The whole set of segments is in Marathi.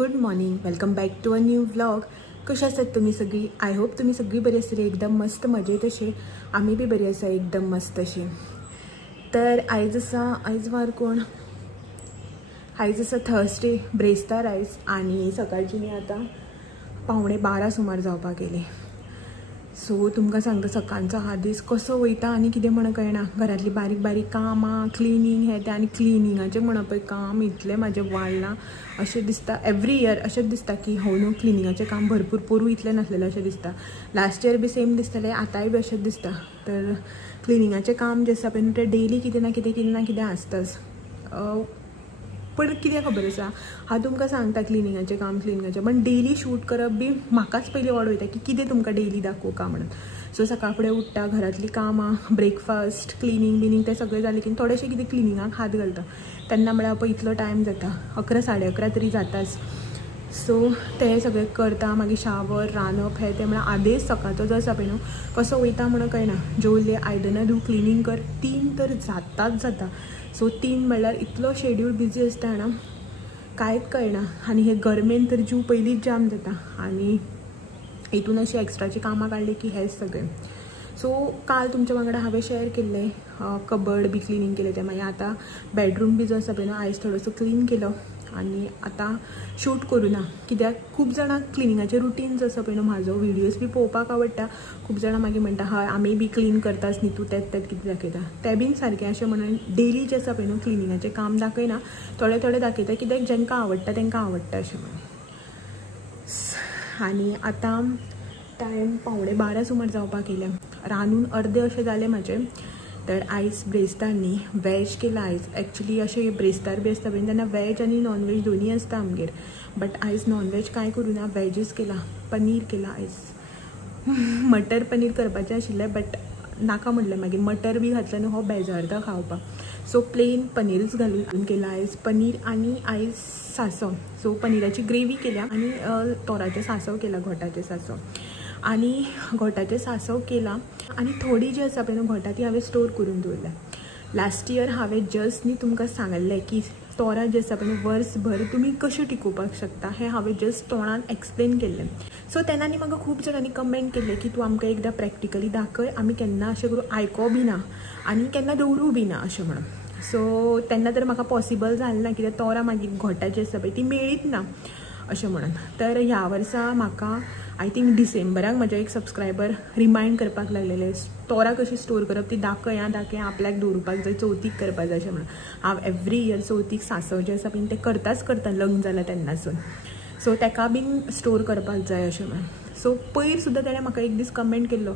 Good morning, welcome back to a new vlog. कशा आसात तुम्ही सगळी? आय होप तुम्ही सगळी बरी आसतली, एकदम मस्त मजेत अशे. आम्ही बी बरी आसा, एकदम मस्त अशी. तर आयज वार कोण? आयज आसा थर्सडे, ब्रेस्तार आयज. आणि सकाळची मी आता 11:15 सुमार जावपाक गेली. सो तुमकां सांगता सकाळचा हा दीस कसो वयता आनी कितें म्हणून कळना. घरातली बारीक बारीक कामां, क्लिनींग हें तें, आनी क्लिनिंगाचें म्हणून पळय काम इतलें म्हाजें वाडलां अशें दिसता. एवरी इयर अशेंच दिसता की हो न्हू क्लिनिंगाचें काम भरपूर पोरू इतलें नासलेलें अशें दिसता. लास्ट इयर बी सेम दिसतालें, आतांय बी अशेंच दिसता. तर क्लिनिंगाचें काम जें आसा पळय न्हू तें डेली कितें ना कितें आसताच. पण कितें खबर आसा, हांव तुमकां सांगता क्लिनिंगाचें पण डेली शूट करप बी म्हाकाच पयलीं ऑड वयता की कितें तुमकां डेली दाखोवका म्हणून. सो सकाळ फुडें उठ्ठा, घरातली कामां, ब्रेकफास्ट, क्लिनींग तें सगळें जालें की थोडेशें कितें क्लिनिंगाक हात घालता. तेन्ना म्हळ्यार पळय इतलो टायम जाता, 11, 11:30 तरी जाताच. सो तें सगळें करता, मागीर शावर, रांदप हें तें म्हळ्यार आदेस सकाळचो जो आसा पळय न्हू कसो वयता म्हणून कळना. जेवले, आयदनां धूव, क्लिनींग कर, 3 तर जाता. सो 3 म्हणल्यार इतलो शेड्यूल बिजी आसता ना, कांयच कळना. आनी हे गरमेन तर जीव पयलींच जाम जाता. आनी हितून अशी एक्स्ट्राची कामां काडली की हेच सगळें. सो काल तुमच्या वांगडा हांवें शेअर केल्लें कबर्ड बी क्लिनींग केलें तें. मागीर आतां बेडरूम बी जो आसा पळय न्हू आयज थोडोसो क्लीन केलो. आनी आतां शूट करूं ना, कित्याक खूब जाणांक क्लिनिंगाचे रुटीन जो आसा पळय न्हू म्हाजो, व्हिडियोज बी पळोवपाक आवडटा. खूब जाणां मागीर म्हणटा हय आमी बी क्लीन करताच न्ही, तूं तेंच कितें दाखयता. तें बीन सारकें अशें म्हणून डेली जें आसा पळय न्हू क्लिनिंगाचें काम दाखयना, थोडें दाखयता कित्याक जेंकां आवडटा तेंकां आवडटा अशें म्हणून. आनी आतां टायम 11:15 सुमार जावपाक येयल्या. रांदून अर्दें अशें जालें म्हाजें. तर आयज ब्रेस्तार न्ही, वॅज केला आयज. एक्चुली अशें ब्रेस्तार बी आसता पळय तेन्ना वॅज आनी नॉनवॅज दोनी आसता आमगेर. बट आयज नॉनवॅज कांय करूं ना, वॅजूच केला. पनीर केला आयज. मटर पनीर करपाचें आशिल्लें बट नाका म्हणलें मागीर. मटर बी घातलें न्हू हो बेजारता खावपाक. सो प्लेन पनीरूच घालून केला आयज. पनीर आनी आयज सांसव. सो पनीराची ग्रेवी केल्या आनी तोराचें सांसव केला, घोटाचें सांसव. आनी घोटाचें सांसव केला आनी थोडी जी आसा पळय न्हू घोटां ती हांवें स्टोर करून दवरल्या. लास्ट इयर हांवें जस्ट न्ही तुमकां सांगलें की तोरां जी आसा पळय न्हू वर्सभर तुमी कशें टिकोवपाक शकता हें हांवें जस्ट तोंडान एक्सप्लेन केल्लें. सो तेन्ना न्ही म्हाका खूब जाणांनी कमेंट केल्लें की तूं आमकां एकदां प्रॅक्टिकली दाखय, आमी केन्ना अशें करून आयको बी ना आनी केन्ना दवरूं बी ना अशें म्हणून. सो तेन्ना तर म्हाका पॉसिबल जालें ना, कित्याक तोरां मागीर घोटां जी आसा पळय ती मेळीच ना अशें म्हणून. तर ह्या वर्सा म्हाका आय थिंक डिसेंबराक म्हजो एक सबस्क्रायबर रिमायंड करपाक लागलेले तोरां कशी स्टोर करप ती दाखय आपल्याक दवरुपाक जाय, चवथीक करपाक जाय अशें म्हणून. हांव एवरी इयर चवथीक सांसव जें आसा पळय तें करता लग्न जालां तेन्नासून. सो तेका बीन स्टोर करपाक जाय अशें म्हणून. सो पयर सुद्दां ताणें म्हाका एक दीस कमेंट केल्लो,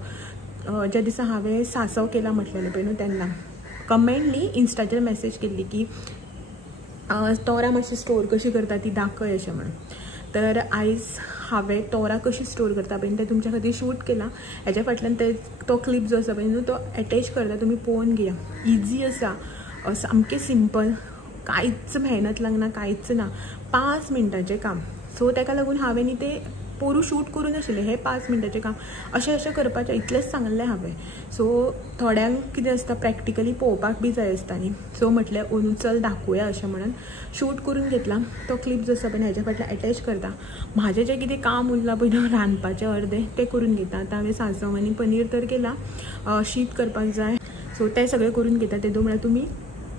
ज्या दिसा हांवें सांसव केला म्हटलेलें पळय न्हू तेन्ना. कमेंट न्ही, इन्स्टाचेर मॅसेज केल्ली की तोरां मातशी स्टोर कशी करता ती दाखय अशें म्हणून. तर आयज हांवें तोरां कशी स्टोर करता पळय तें तुमच्या खातीर शूट केलां. हेज्या फाटल्यान तो क्लिप जो आसा पळय न्हू तो एटॅच करता, तुमी पळोवन घेया. इजी आसा, सामकें सिंपल, कांयच मेहनत लागना, कांयच ना. 5 मिनटाचें काम. सो ताका लागून हांवें न्ही तें पोरू शूट करूं नाशिल्लें, हें 5 मिनटाचें काम अशें करपाचें इतलेंच सांगलें हांवें. सो थोड्यांक कितें आसता प्रॅक्टिकली पळोवपाक बी जाय आसता न्ही. सो म्हटलें अंदू चल दाखोवया अशें म्हणून शूट करून घेतला. तो क्लिप जो आसा पळय हेज्या फाटल्यान एटॅच करता. म्हाजें जें कितें काम उरलां पळय न्हू रांदपाचें अर्दें तें करून घेता. आतां हांवें सांसव आनी पनीर तर केलां, शीत करपाक जाय. सो तें सगळें करून घेता. तेदो म्हळ्यार तुमी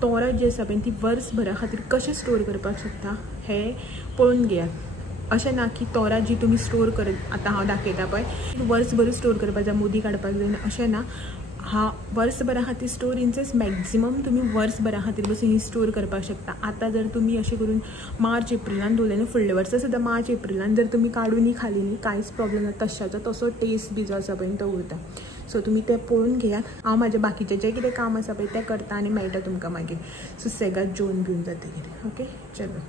तोरां जी आसा पळय ती वर्सभरा खातीर कशें स्टोर करपाक शकता हें पळोवन घेयात. अशें ना की तोरां जी तुमी स्टोर करत आतां हांव दाखयता पळय वर्सभर स्टोर करपाक जाय, मुदी काडपाक जायना अशें ना. वर्सभरा खातीर स्टोर इंचेस मॅक्झिमम तुमी वर्सभरा खातीर बसून स्टोर करपाक शकता. आतां जर तुमी अशें करून मार्च एप्रिलान दवरलें न्हू, फुडल्या वर्सा सुद्दां मार्च एप्रिलान जर तुमी काडून खाली न्ही कांयच प्रॉब्लेम ना. तशाचो तसो टेस्ट बी जो आसा पळय तो उरता. सो तुमी तें पळोवन घेयात. हांव म्हाजें बाकीचें जें कितें काम आसा पळय तें करता आनी मेळटा तुमकां मागीर सुसेगाद जेवन बिवन जातकीर. ओके चलो.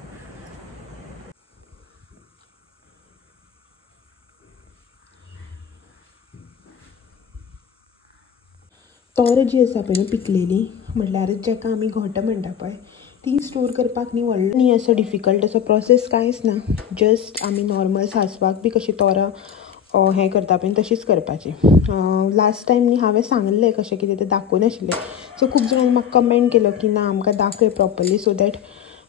तोरां जी आसा पळय न्ही पिकलेली म्हटल्यार जेका आमी घोटां म्हणटा पळय ती स्टोर करपाक न्ही व्हडलो न्ही असो डिफिकल्ट असो प्रोसेस कांयच ना. जस्ट आमी नॉर्मल सांसवाक बी कशी तोरां हें करता पळय तशीच करपाची. लास्ट टायम न्ही हांवें सांगलें कशें कितें तें दाखोवनाशिल्लें. सो खूब जाणांनी म्हाका कमेंट केलो की ना आमकां दाखय प्रॉपरली सो दॅट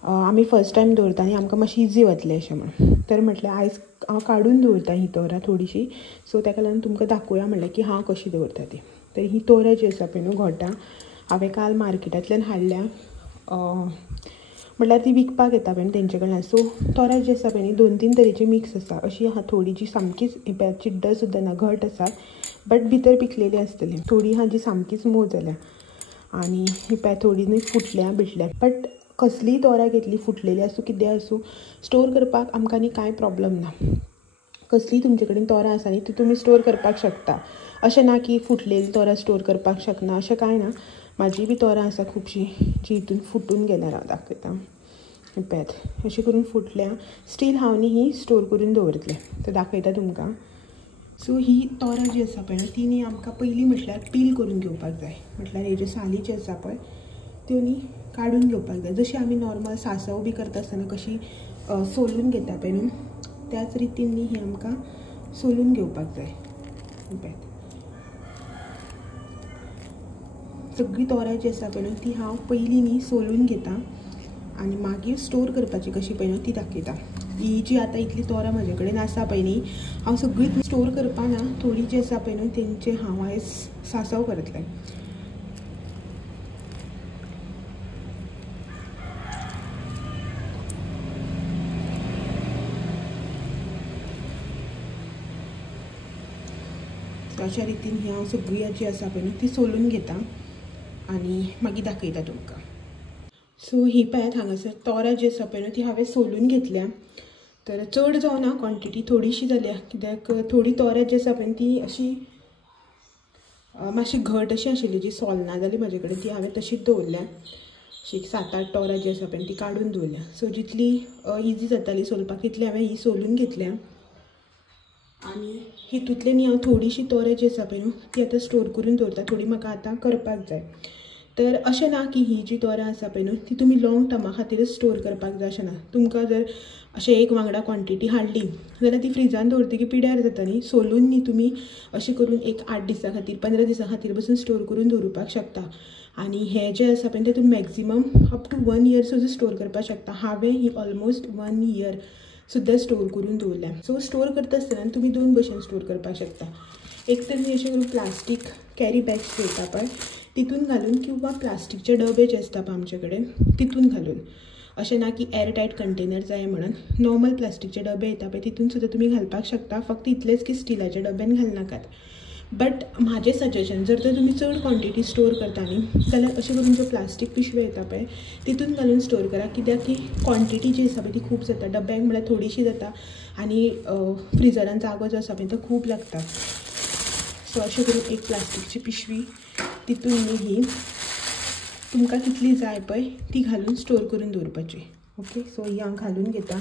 आमी फर्स्ट टायम दवरता आनी आमकां मातशी इजी वतलें अशें म्हण. तर म्हटलें आयज हांव काडून दवरता ही तोरां थोडीशी, सो ताका लागून तुमकां दाखोवया म्हणलें की हांव कशी दवरता ती. तर ही तोरां जी आसा पळय न्हू घोटां हांवें काल मार्केटांतल्यान हाडल्या, म्हटल्यार ती विकपाक येता पळय तेंचे कडल्यान. सो तोरां जी आसा पळय न्ही 2-3 तरेची मिक्स आसा. अशी आहा थोडी जी सामकीच चिड्ड सुद्दां ना, घट आसा बट भितर पिकलेली आसतली. थोडी आहा जी सामकीच मोव जाल्या आनी ही पळय थोडी न्ही फुटल्या बिटल्या. बट कसलीय तोरां घेतली फुटलेली आसूं कितें आसूं स्टोर करपाक आमकां न्ही कांय प्रॉब्लम ना. कसलीय तुमचे कडेन तोरां आसा न्ही ती तुमी स्टोर करपाक शकता. अशें ना की फुटलेली तोरां स्टोर करपाक शकना अशें कांय ना. म्हाजी बी तोरां आसा खुबशीं जी हितून फुटून गेल्यार हांव दाखयतां. पळयात अशी करून फुटल्या. स्टील हांव न्ही ही स्टोर करून दवरतलें, तर दाखयता तुमकां. सो ही तोरां जी आसा पळय ती न्ही आमकां पयलीं म्हटल्यार पील करून घेवपाक जाय. म्हटल्यार हेज्यो साली जी आसा पळय त्यो न्ही काडून घेवपाक जाय. जशी आमी नॉर्मल सांसव बी करता आसतना कशी सोलून घेता पळय न्हू त्याच रितीन न्ही ही आमकां सोलून घेवपाक जाय. पळयात सगळी तोरां जी आसा पळय न्हू ती हांव पयलीं न्ही सोलून घेता आनी मागीर स्टोर करपाची कशी पळय न्हू ती दाखयता. ही जी आतां इतली तोरां म्हाजे कडेन आसा पळय न्ही हांव सगळी स्टोर करपाना. थोडी जी आसा पळय न्हू तेंचे हांव आयज सांसव करतलें. अशा रितीन ही हांव सगळी जी आसा पळय न्हू ती सोलून घेता आनी मागीर दाखयता तुमकां. सो ही पळयात हांगासर तोरां जी आसा पळय न्हू ती हांवें सोलून घेतल्या. तर चड जावना क्वॉन्टिटी थोडीशी जाल्या कित्याक थोडी तोरां जी आसा पळय ती अशी मातशी घट अशी आशिल्ली जी सोलना जाली म्हाजे कडेन ती हांवें तशीच दवरल्या. अशी 7-8 तोरां जी आसा पळय ती काडून दवरल्या. सो जितली इजी जाताली सोलपाक तितली हांवें ही सोलून घेतल्या आनी हितूंतले न्ही हांव थोडीशी तोरां जी आसा पळय न्हू ती आतां स्टोर करून दवरता. थोडी म्हाका आतां करपाक जाय. तर अशें ना की ही जी तोरां आसा पळय न्हू ती तुमी लॉंग टर्मा खातीरच स्टोर करपाक जाय अशें ना. तुमकां जर अशें एक वांगडा क्वॉन्टिटी हाडली जाल्यार ती फ्रिजान दवरतकीर पिड्यार जाता न्ही. सोलून न्ही तुमी अशें करून एक 8 दिसां खातीर 15 दिसां खातीर बसून स्टोर करून दवरपाक शकता. आनी हे जे आसा पळय ते तुमी मॅक्झिमम अप टू 1 year सुद्दां स्टोर करपाक शकता. हांवें ही ऑलमोस्ट 1 year सुद्दां स्टोर करून दवरल्या. सो स्टोर करता आसतना तुमी 2 भशेन स्टोर करपाक शकता. एक तर न्ही अशें करून प्लास्टीक कॅरी बॅग्स येता पळय तितून घालून किंवा प्लास्टीकचे डबे जे आसता पळय आमचे कडेन तितून घालून. अशें ना की एअरटायट कंटेनर जाय म्हणून. नॉर्मल प्लास्टीकचे डबे येता पळय तितून सुद्दां तुमी घालपाक शकता. फक्त इतलेंच की स्टिलाच्या डब्यान घालनाकात. बट म्हाजें सजेशन जर तर तुमी चड क्वॉन्टिटी स्टोर करता न्ही जाल्यार अशें करून ज्यो प्लास्टीक पिशव्यो येता पळय तितून घालून स्टोर करा. कित्याक की क्वॉन्टिटी जी आसा पळय ती खूब जाता. डब्यांक म्हळ्यार थोडीशी जाता आनी फ्रिजरान जागो जो आसा पळय तो खूब लागता. सो अशें करून एक प्लास्टीकची पिशवी तितून न्ही ही तुमकां कितली जाय पळय ती घालून स्टोर करून दवरपाची. ओके. सो ही हांव घालून घेता.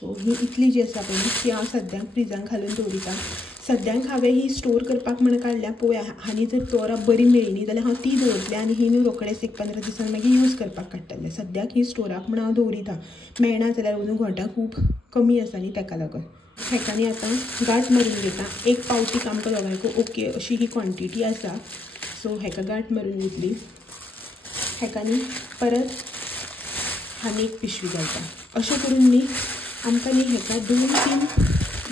सो ही इतली जी आसा पळय ती हांव सद्याक फ्रिजान घालून दवरिता. सद्याक हांवें ही स्टोर करपाक म्हण काडल्या. पळोवया आनी जर तोरां बरी मेळ्ळी न्ही जाल्यार हांव ती दवरतलें आनी ही न्हू रोखडेच एक 15 दिसान मागीर यूज करपाक काडटलें. सद्याक ही स्टोराक म्हण हांव दवरिता. मेळना जाल्यार अंदू घोटां खूब कमी आसा न्ही ताका लागून. हेका न्ही आतां गांठ मारून घेता. एक पावटीक आमकां दोगांयकूय ओके अशी ही क्वॉन्टिटी आसा. सो हेका गांठ मारून घेतली. हेका न्ही परत आनी एक पिशवी घालता. अशें करून न्ही आमकां न्ही हेका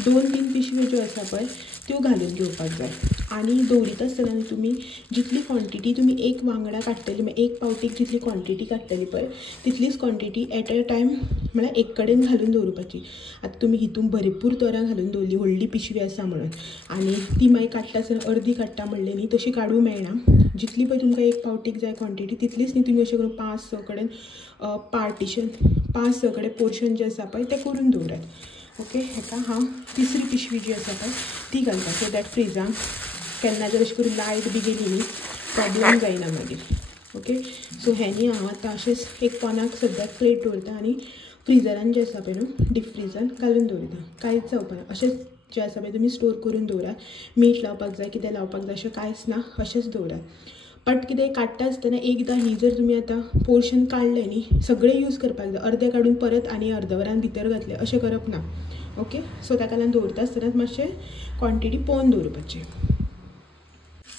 2-3 पिशव्यो ज्यो आसा पळय त्यो घालून घेवपाक जाय. आनी दवरिता आसतना न्ही तुमी जितली क्वॉन्टिटी तुमी एक वांगडा काडटली म्हळ्यार एक पावटीक जितली क्वॉन्टिटी काडटली पळय तितलीच क्वॉन्टिटी एट अ टायम म्हळ्यार एक कडेन घालून दवरपाची. आतां तुमी हितून भरपूर तोरां घालून दवरली व्हडली पिशवी आसा म्हणून आनी ती मागीर काडटा आसतना अर्दी काडटा म्हणलें न्ही तशी काडूं मेळना. जितली पळय तुमकां एक पावटीक जाय क्वॉन्टिटी तितलीच न्ही तुमी अशें करून 5-6 कडेन पार्टिशन 5-6 कडेन पोर्शन जे आसा पळय ते करून दवरात. ओके. हेका हांव तिसरी पिशवी जी आसा पळय ती घालता. सो दॅट फ्रिजान केन्ना जर अशें करून लायट बी गेली न्ही प्रॉब्लम जायना मागीर. ओके. सो हेनी हांव आतां अशेंच एक पोनाक सद्याक प्लेट दवरता आनी फ्रिजरान जें आसा पळय न्हू डीप फ्रिजान घालून दवरता. कांयच जावपाक ना. अशेंच जें आसा पळय तुमी स्टोर करून दवरात. मीठ लावपाक जाय कितें लावपाक जाय अशें कांयच ना. अशेंच दवरात. बट कितें काडटा आसतना एकदां ही जर तुमी आतां पोर्शन काडले न्ही सगळे यूज करपाक जाय, अर्दे काडून परत आनी अर्दवरान भितर घातले अशें करप ना. ओके, सो ताका लागून दवरता आसतनाच मातशें क्वॉन्टिटी पळोवन दवरपाची.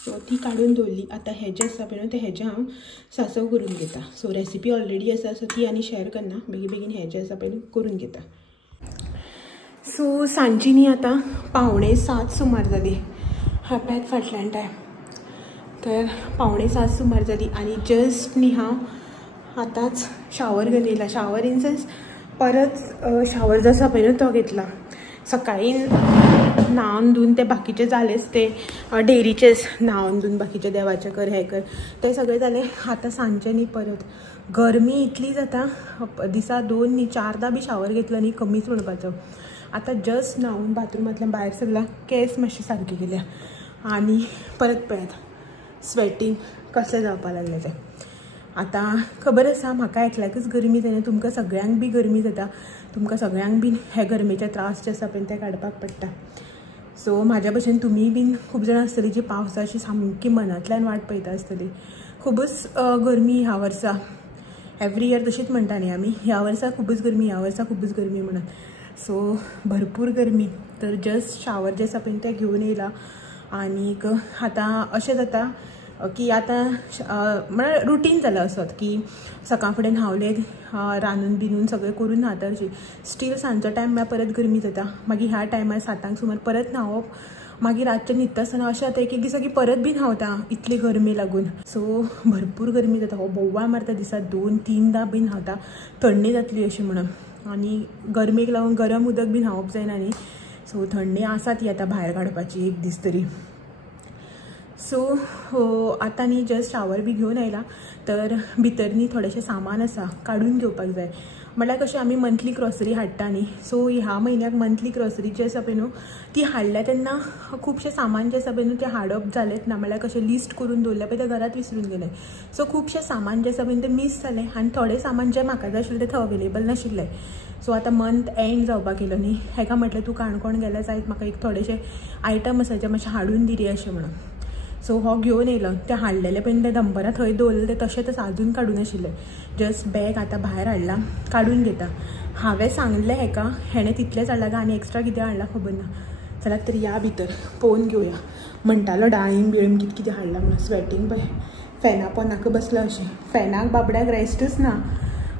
सो ती काडून दवरली. आतां हेजें आसा पळय न्हू, तें हेजें हांव सांसव करून घेता. सो रेसिपी ऑलरेडी आसा, सो ती आनी शेअर करना, बेगीन बेगीन हेजें आसा पळय करून घेता. सो सांजची न्ही आतां 6:45 सुमार जाली. हांवें फाटल्यान टायम तर 6:45 सुमार जाली आनी जस्ट न्ही हांव आतांच शावर घेवन येयला. शावर इन सेन्स परत शावर जो आसा पळय न्हू तो घेतला. सकाळीं न्हावन धुवन ते बाकीचे जालेच, ते डेरीचेच न्हावन धुवन बाकीचे देवाचें कर हें कर ते सगळें जालें. आतां सांजचें न्ही परत गरमी इतली जाता, दिसा 2 न्ही 4दां बी शावर घेतलो न्ही कमीच म्हणपाचो. आतां जस्ट न्हावून बाथरुमांतल्यान भायर सरला, केस मातशे सारके केल्या आनी परत पळयात स्वेटींग कशें जावपाक लागलें तें. आतां खबर आसा म्हाका एकल्याकच गरमी जायना, तुमकां सगळ्यांक बी गरमी जाता, तुमकां सगळ्यांक बीन हे गरमेचे त्रास जे आसा पळय ते काडपाक पडटा. सो म्हाज्या भशेन तुमी बीन खूब जाणां आसतलीं जी पावसाची सामकी मनांतल्यान वाट पळयता आसतलीं. खूबच गरमी ह्या वर्सा, एवरी इयर तशीच म्हणटा न्ही आमी, ह्या वर्सा खूबच गरमी, ह्या वर्सा खूबच गरमी म्हणून. सो भरपूर गरमी. तर जस्ट शावर जे आसा पळय तें घेवन येयला आनीक आतां अशें जाता की आतां म्हळ्यार रुटीन जाला असोत की सकाळ फुडें न्हावलें, रांदून बिनून सगळें करून न्हाता अशी. स्टील सांजचो टायम म्हळ्यार परत गरमी जाता. मागीर ह्या टायमार 7 सुमार परत न्हावप, मागीर रातचें न्हिदता आसतना अशें जाता एक एक दिसा की परत बी न्हावता इतली गरमी लागून. सो भरपूर गरमी जाता. हो बोव्वाळ मारता दिसा 2-3दां बी न्हावता, थंडी जातली अशी म्हणून. आनी गरमेक लागून गरम उदक बी न्हावप जायना न्ही, सो थंडी आसा ती आतां भायर काडपाची एक दीस तरी. सो आतां न्ही जस्ट शावर बी घेवन आयला. तर भितर न्ही थोडेशें सामान आसा काडून घेवपाक जाय. म्हळ्यार कशें आमी मंथली ग्रॉसरी हाडटा न्ही, सो ह्या म्हयन्याक मंथली ग्रॉसरी जी आसा पळय न्हू ती हाडल्या तेन्ना खुबशे सामान जे आसा पळय न्हू तें हाडप जालेंच ना. म्हळ्यार कशें लिस्ट करून दवरलें पळय तें घरांत विसरून गेलें. सो खुबशे सामान जे आसा पळय तें मिस जालें आनी थोडे सामान जे म्हाका जाय आशिल्लें तें थंय अवेलेबल नाशिल्लें. सो आतां मंथ एंड जावपाक येयलो न्ही, हेका म्हटलें तूं काणकोण गेल्या जायत म्हाका एक थोडेशे आयटम आसा जे मातशे हाडून दी रे अशें म्हणून. सो हो घेवन येयलो. ते हाडलेले पळय ते दंपरां थंय दवरलेले ते तशेंच आजून काडून नाशिल्ले. जस्ट बॅग आतां भायर हाडला, काडून घेता. हांवें सांगलें हेका, हेणें तितलेंच हाडला काय आनी एक्स्ट्रा कितें हाडला खबर ना. जाल्यार तर या भितर पळोवन घेवया. म्हणटालो डाळीम बिळीम कितें कितें हाडला म्हणून. स्वेटींग पळय फॅना पोंदाक बसला अशें. फॅनाक बाबड्याक रेस्टच ना.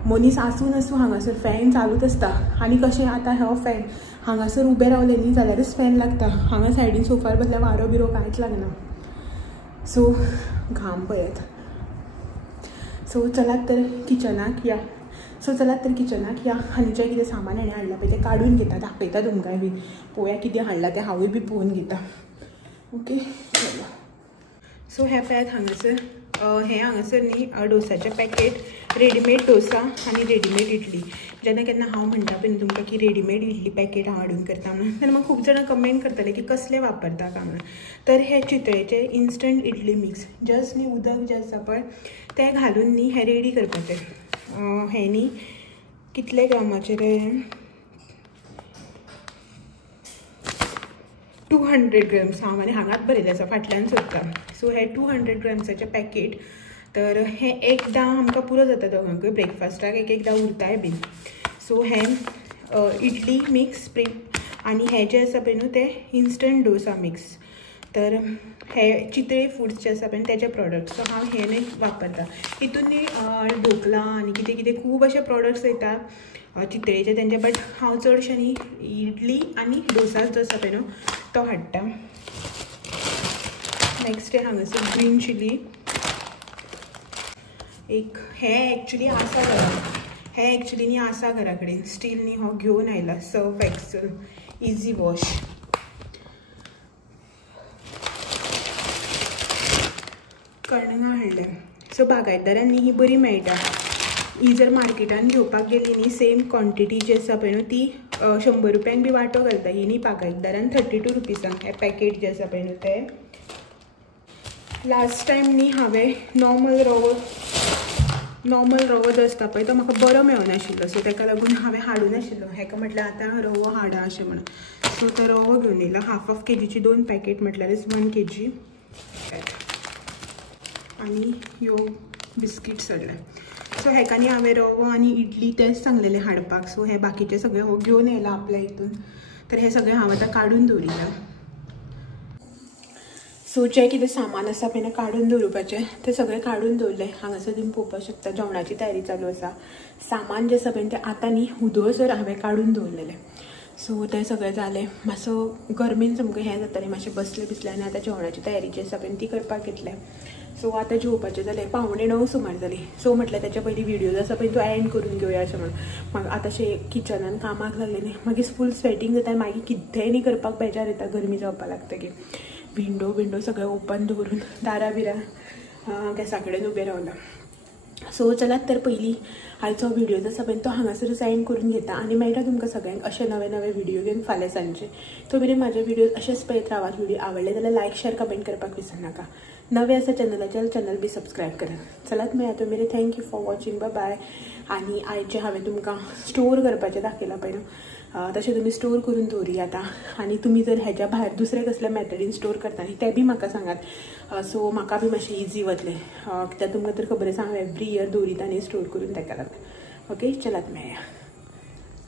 मनीस आसून आसूं हांगासर फॅन चालूच आसता. आनी कशें आतां हो फॅन हांगासर उबें रावलें न्ही जाल्यारच फॅन लागता. हांगा सायडीन सोफार बसल्यार वारो बिरो कांयच लागना. सो घाम पळयात. सो चलात तर किचनाक या. आनी जें कितें सामान हाणें हाडलां पळय तें काडून घेता, दाखयता तुमकांय बी. पळोवया कितें हाडलां तें हांवूय बी पळोवन घेता. ओके चलो. सो हे पळयात हांगासर हें हांगासर न्ही डोसाचें पॅकेट, रेडीमेड डोसा आनी रेडीमेड इडली. जेन्ना केन्ना हांव म्हणटा पळय न्ही तुमकां की रेडीमेड इडली पॅकेट हांव हाडून करता म्हणून, तेन्ना म्हाका खूब जाणां कमेंट करतले की कसले वापरता काय म्हणून. तर हे चितळेचे इन्स्टंट इडली मिक्स, जस्ट न्ही उदक जें आसा पळय तें घालून न्ही हें रेडी करपाचें. हें न्ही कितले ग्रामाचें रे, 200 ग्राम्स. हांव आनी हांगाच बरयलें आसा फाटल्यान सोदता. सो हे 200 ग्राम्साचें पॅकेट. तर हें एकदां आमकां पुरो जाता दोगांकूय, ब्रेकफास्टाक एकदां उरताय बीन. सो हें इडली मिक्स आनी हें जें आसा पळय न्हू तें इन्स्टंट डोसा मिक्स. तर हे चितळे फूड्स जे आसा पळय तेजे प्रॉडक्ट्स. सो हांव हें न्ही वापरता. हितून न्ही ढोकला आनी कितें कितें खूब अशे प्रॉडक्ट्स येता चितळेचे तेंचे, बट हांव चडशें न्ही इडली आनी डोसा जो आसा पळय न्हू तो हाडटा. नेक्स्ट डे हांगासर ग्रीन चिली एक. हें एक्चुली आसा घरान, हें एक्चुली न्ही आसा घरा कडेन. स्टील न्ही हो घेवन आयला. Surf Excel easy wash. कणगां हाडल्या. सो बागायतदारान न्ही ही बरी मेळटा. ही जर मार्केटान घेवपाक गेली न्ही सेम क्वॉन्टिटी जी आसा पळय न्हू ती 100 रुपयांक बी वांटो घालता. ही न्ही बागायतदारान 32 रुपीसांक हें पॅकेट जें आसा पळय न्हू तें. लास्ट टायम न्ही हांवें नॉर्मल रवो जो आसता पळय तो म्हाका बरो मेळनाशिल्लो. सो ताका लागून हांवें हाडूं नाशिल्लो. हेका म्हटल्यार आतां रवो हाडा अशें म्हणून. सो तो रवो घेवन येयला. हाफ केजीची 2 पॅकेट म्हटल्यारच 1 kg. आणि ह्यो बिस्कीट सडले. सो हेकानी हांवें रवो आनी इडली तेच सांगलेले हाडपाक. सो हे बाकीचे सगळे हो घेवन येयला आपल्या हितून. तर हे सगळे हांव आतां काडून दवरिला. सो जे कितें सामान आसा पळय काडून दवरपाचें ते सगळें काडून दवरलें. हांगासर तुमी पळोवपाक शकता जेवणाची तयारी चालू आसा. सामान जे आसा पळय तें आतां न्ही उदळसर हांवें काडून दवरलेलें. सो तें सगळें जालें. मातसो गरमेन सामकें हें जातालें, मातशें बसलें बिसलें आनी आतां जेवणाची तयारी जी आसा पळय ती करपाक घेतलें. सो आतां जेवपाचें जालें. 8:45 सुमार जाली. सो म्हटलें तेच्या पयलीं व्हिडिओ जो आसा पळय तो एंड करून घेवया अशें म्हणून. म्हाका आतांशें किचनान कामाक लागलें न्ही मागीर फूल स्वेटींग जाता. मागीर कितेंय न्ही करपाक बेजार येता गरमी जावपाक लागतकीर. विंडो सगळें ओपन दवरून दारां बिरां गॅसा कडेन उबें रावला. सो चलात तर पयलीं आयचो व्हिडिओ जो आसा पळय तो हांगासर सायन करून घेता आनी मेळटा तुमकां सगळ्यांक अशे नवे नवे व्हिडिओ घेवन फाल्यां सांजचे. तो मेरेन म्हाजे व्हिडिओ अशेंच पळयत रावात. व्हिडिओ आवडले जाल्यार लायक शेअर कमेंट करपाक विसरू नाका. नवे आसा चॅनलाचेर चॅनल बी सबस्क्रायब करात. चलात मेळया तो मेरेन. Thank you for watching. Bye bye. आनी आयचे हांवें तुमकां स्टोर करपाचें दाखयलां पळय तशें तुमी स्टोर करून दवरी आतां. आनी तुमी जर हेच्या भायर दुसरे कसले मेथडीन स्टोर करता न्ही ते बी म्हाका सांगात. सो म्हाका बी मातशें इजी वतलें. कित्याक तुमकां तर खबर आसा हांव एवरी इयर दवरिता आनी स्टोर करून ताका लागून. ओके चलात मेळया.